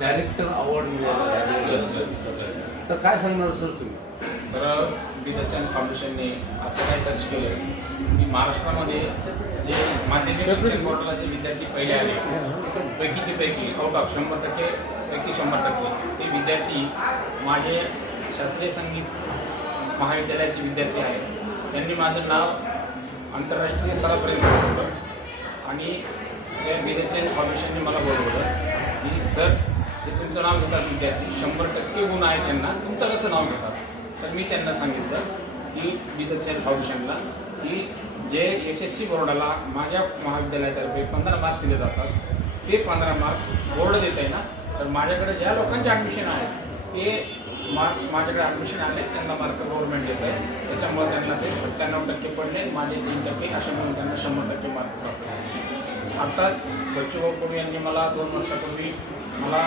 Director award मिळालेला आहे. तर काय सांगणार सर तुम्ही? तर बी.बच्चन फाउंडेशनने असं काय सर्च केलं की महाराष्ट्रामध्ये जे माध्यमिक शिक्षण बोर्डाला जे विद्यार्थी पहिले आले पैकीचे पैकी आउट ऑफ 100% पैकी 100% ते विद्यार्थी माझे शास्त्रीय संगीत महाविद्यालयाचे विद्यार्थी आहेत. त्यांनी माझं नाव आंतरराष्ट्रीय स्तरापर्यंत पोहोचवलं आणि त्या बी.बच्चन फाउंडेशनने मला बोलवलं की सर हे तुमचं नाव घेतात विद्यार्थी 100% गुण आहेत त्यांना, तुमचं कसं नाव घेतात? तर मी त्यांना सांगितलं की बी.बच्चन फाउंडेशनला की जे SSC बोर्डाला माझ्या महाविद्यालयातर्फे 15 मार्क्स दिले जातात ते 15 मार्क्स बोर्ड देत आहे ना, तर माझ्याकडे ज्या लोकांचे ॲडमिशन आहेत ते मार्क्स माझ्याकडे ॲडमिशन आले त्यांना मार्क गव्हर्नमेंट देत आहे. त्याच्यामुळे त्यांना ते 97% पडले, माझे 3% असे म्हणून त्यांना 100% मार्क प्राप्त झाले. आत्ताच बच्चूभाऊ कडू यांनी मला 2 वर्षापूर्वी मला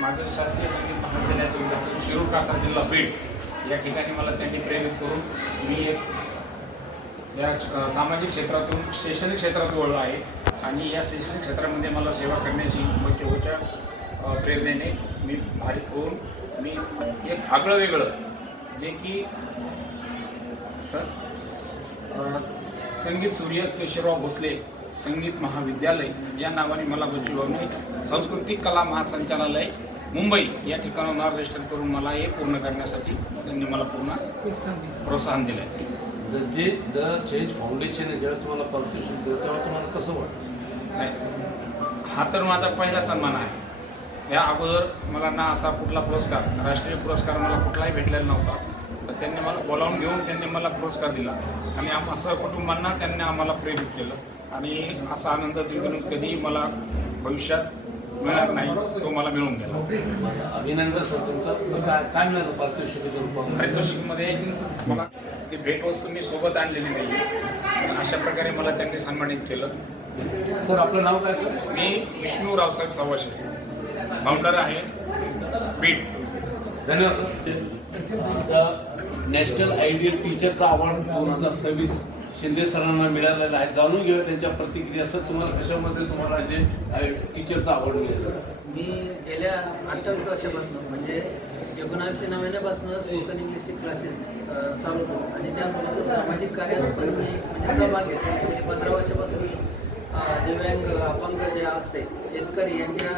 माझं शासकीय संगीत महाविद्यालयाचं विद्यार्थी शिरूर कासार जिल्हा बीड या ठिकाणी मला त्यांनी प्रेरित करून मी एक या सामाजिक क्षेत्रातून शैक्षणिक क्षेत्रात वळलो आहे आणि या शैक्षणिक क्षेत्रामध्ये मला सेवा करण्याची बच्चूभाऊच्या प्रेरणेने मी भारित होऊन मी एक आगळं वेगळं जे की संगीत सूर्य केशवराव भोसले संगीत महाविद्यालय या नावाने मला बच्चूभाऊने सांस्कृतिक कला महासंचालनालय मुंबई या ठिकाणावर नाव रजिस्टर करून मला हे पूर्ण करण्यासाठी त्यांनी मला पूर्ण प्रोत्साहन दिलं आहे. द चेंज फाउंडेशन आहे, ज्यावेळेस तुम्हाला पारितोषिक दिलं तेव्हा तुम्हाला कसं वाटतं? नाही, हा तर माझा पहिला सन्मान आहे. या अगोदर मला ना असा कुठला पुरस्कार, राष्ट्रीय पुरस्कार मला कुठलाही भेटलेला नव्हता. तर त्यांनी मला बोलावून घेऊन त्यांनी मला पुरस्कार दिला आणि असं कुटुंबांना त्यांनी आम्हाला प्रेरित केलं आणि असा आनंद तिथून कधीही मला भविष्यात मिळणार नाही, तो मला मिळून गेला. अभिनंदन सर तुमचं. काय मिळालं पारितोषिकाच्या रूपात? पारितोषिकमध्ये मला ती भेटवस्तू मी सोबत आणलेली नाही, अशा प्रकारे मला त्यांनी सन्मानित केलं. सर आपलं नाव काय सर? मी विष्णू रावसाहेब सवाशे, फाउंडर आहे बीड. धन्यवाद सर. आमचा नॅशनल आयडियल टीचरचा अवॉर्ड 2026 शिंदे सरांना मिळालेला आहे. जाणून घेऊया त्यांच्या प्रतिक्रिया. सर तुम्हाला कशामध्ये तुम्हाला जे टीचरचा अवॉर्ड मिळाला? मी गेल्या 28 वर्षापासून म्हणजे 1999 पासून स्पोकन इंग्लिशचे क्लासेस चालवतो आणि त्यासोबत सामाजिक कार्यात पण मी म्हणजे सहभाग घेतला. म्हणजे 15 वर्षापासून मी दिव्यांग अपंग जे असते शेतकरी यांच्या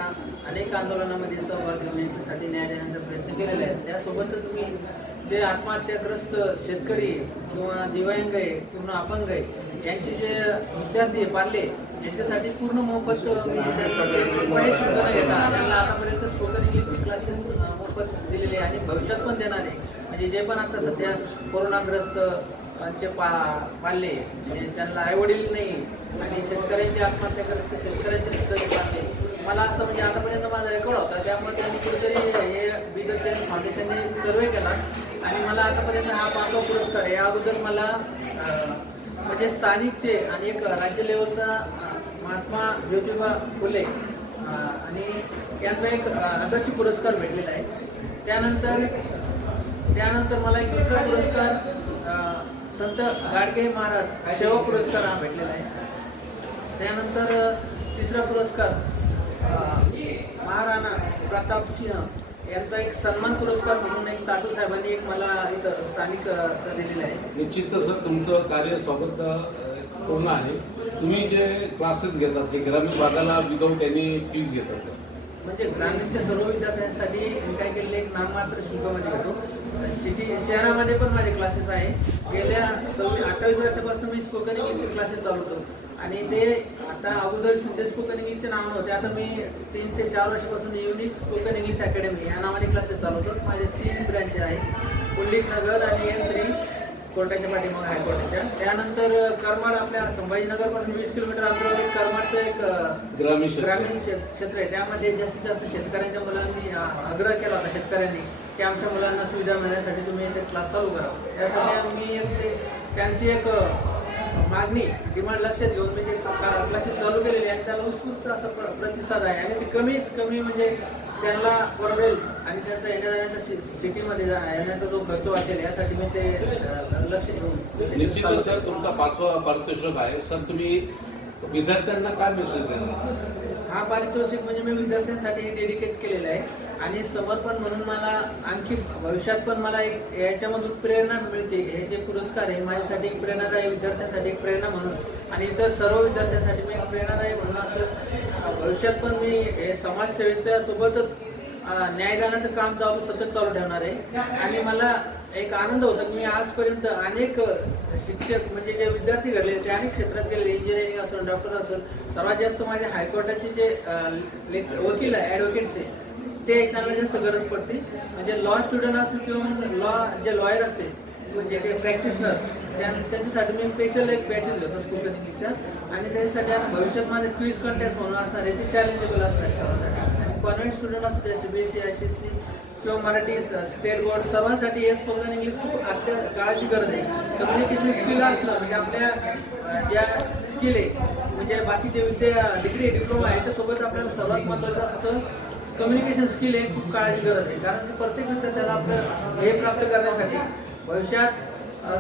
अनेक आंदोलनामध्ये सहभाग घेऊन यांच्यासाठी न्याय देण्याचा प्रयत्न केलेला आहे. त्यासोबतच मी जे आत्महत्याग्रस्त शेतकरी किंवा दिव्यांग आहे किंवा अपंग आहे यांचे जे विद्यार्थी पाल्ले यांच्यासाठी पूर्ण मोफत पैसे शुल्क न घेता त्यांना आतापर्यंत स्पोकन इंग्लिशचे क्लासेस मोफत दिलेले आणि भविष्यात पण देणार आहे. म्हणजे जे पण आता सध्या कोरोनाग्रस्त चे पाल्ले म्हणजे त्यांना आईवडील नाही आणि शेतकऱ्यांचे आत्महत्याग्रस्त शेतकऱ्यांचे सुद्धा जे पाल्ले मला असं म्हणजे आतापर्यंत माझा रेकॉर्ड होता. त्यामुळे त्यांनी कुठेतरी हे बी.बच्चन फाउंडेशनने सर्वे केला आणि मला आतापर्यंत हा 5वा पुरस्कार आहे. या अगोदर मला म्हणजे स्थानिकचे आणि एक राज्य लेवलचा महात्मा ज्योतिबा फुले आणि यांचा एक आदर्श पुरस्कार भेटलेला आहे. त्यानंतर मला एक दुसरा पुरस्कार संत गाडगे महाराज सेवा पुरस्कार हा भेटलेला आहे. त्यानंतर तिसरा पुरस्कार महाराणा प्रताप सिंह यांचा एक सन्मान पुरस्कार म्हणून एक ताटू साहेबांनी एक मला इथं स्थानिक दिलेला आहे. निश्चितच सर तुमचं कार्य स्वागत पूर्ण आहे. तुम्ही जे क्लासेस घेतात ते ग्रामीण भागाला विदाऊट एनी फीज घेतात? म्हणजे ग्रामीणच्या सर्व विद्यार्थ्यांसाठी मी काय केलेलं एक नाममात्र शुल्कामध्ये घेतो. शहरामध्ये पण माझे क्लासेस आहे. गेल्या 28 वर्षापासून मी स्पोकन इंग्लिशचे क्लासेस चालवतो आणि ते आता अगोदर शिंदे स्पोकन इंग्लिशचे नाव नव्हते. आता मी 3 ते 4 वर्षापासून युनिक स्पोकन इंग्लिश अकॅडमी या नावाने क्लासेस चालवतो. माझे 3 ब्रँच आहेत, पुंडलिक नगर आणि M3 कोर्टाच्या पाठीमागे हायकोर्टाच्या. त्यानंतर करमाड आपल्या संभाजीनगरपासून 20 किलोमीटर अंतरावर एक करमाडचं एक ग्रामीण क्षेत्र आहे. त्यामध्ये जास्तीत जास्त शेतकऱ्यांच्या मुलांनी आग्रह केला होता शेतकऱ्यांनी की आमच्या मुलांना सुविधा मिळण्यासाठी तुम्ही ते क्लास चालू करा. त्यासाठी मी त्यांची एक मागणी डिमांड लक्षात घेऊन मी ते क्लासेस चालू केलेले आणि त्याला उत्स्फूर्त असा प्रतिसाद आहे आणि ते कमीत कमी म्हणजे त्यांना परवडेल आणि त्यांचा येण्या जाण्याच्या सिटीमध्ये येण्याचा जो खर्च वाचेल यासाठी मी ते लक्ष घेऊन. निश्चितच सर तुमचा 5वा पारितोषिक आहे. सर तुम्ही विद्यार्थ्यांना काय मेसेज देणार? हा पारितोषिक म्हणजे मी विद्यार्थ्यांसाठी डेडिकेट केलेलं आहे आणि समर्पण म्हणून मला आणखी भविष्यात पण मला एक याच्यामधून प्रेरणा मिळते. हे जे पुरस्कार आहे माझ्यासाठी एक प्रेरणादायी, विद्यार्थ्यांसाठी एक प्रेरणा म्हणून आणि इतर सर्व विद्यार्थ्यांसाठी मी एक प्रेरणादायी म्हणून असं भविष्यात पण मी हे समाजसेवेच्या सोबतच न्यायदानाचं काम सतत चालू ठेवणार आहे. आणि मला एक आनंद होता की मी आजपर्यंत अनेक शिक्षक म्हणजे जे विद्यार्थी घडले ते अनेक क्षेत्रात गेले, इंजिनिअरिंग असेल, डॉक्टर असेल. सर्वात जास्त माझे हायकोर्टाचे जे वकील आहे, ॲडव्होकेट्स आहे, ते ऐकायला जास्त गरज पडते. म्हणजे लॉ स्टुडंट असतील किंवा मग लॉ जे लॉयर असते म्हणजे ते प्रॅक्टिशनर, त्याच्यासाठी मी स्पेशल एक बॅचेस घेतो स्पोकन इंग्लिशच्या. आणि त्याच्यासाठी आता भविष्यात माझे क्विज कंटेस्ट म्हणून असणार आहे, ते चॅलेंजेबल असणार आहे सर्वांसाठी. आणि कॉन्व्हेंट स्टुडंट असू दे, CBSE, ICSE किंवा मराठी स्टेट बोर्ड, सर्वांसाठी हे स्पोकन इंग्लिश खूप काळाची गरज आहे. कम्युनिकेशन स्किल असलं म्हणजे आपल्या ज्या स्किल आहे म्हणजे बाकीचे डिग्री डिप्लोमा आहे त्याच्यासोबत आपल्याला सर्वात महत्त्वाचं असतं कम्युनिकेशन स्किल आहे, खूप काळाची गरज आहे. कारण की प्रत्येक विद्यार्थ्याला आपलं हे प्राप्त करण्यासाठी भविष्यात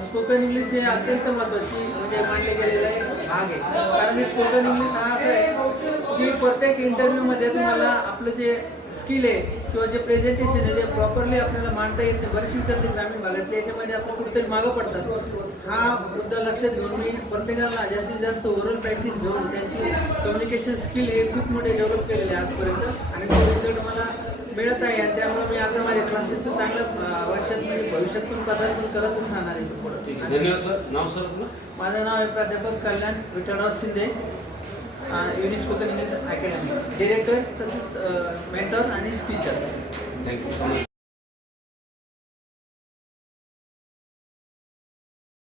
स्पोकन इंग्लिश हे अत्यंत महत्त्वाची म्हणजे मानले गेलेलं आहे भाग आहे. कारण की स्पोकन इंग्लिश हा असं आहे की प्रत्येक इंटरव्ह्यूमध्ये तुम्हाला आपलं जे स्किल आहे किंवा जे प्रेझेंटेशन आहे ते प्रॉपरली आपल्याला मांडता येत नाही. बरेचसे विद्यार्थी ग्रामीण भागातले याच्यामध्ये आपण कुठेतरी मागं पडतात. हा मुद्दा लक्षात घेऊन मी प्रत्येकाला जास्तीत जास्त ओरल प्रॅक्टिस घेऊन त्यांची कम्युनिकेशन स्किल हे खूप मोठे डेव्हलप केलेले आहे आजपर्यंत आणि तो रिझल्ट मला मिळत आहे. आणि त्यामुळे मी आता माझ्या क्लासेसचं चांगलं वर्षात म्हणजे भविष्यात पण पदार्पण करतच राहणार आहे पुढे. धन्यवाद सर. नाव सर आपलं? माझं नाव आहे प्राध्यापक Kalyan Vitthalrao Shinde, unique spoken English academy, director तसेच मेंटर आणि टीचर. थँक्यू.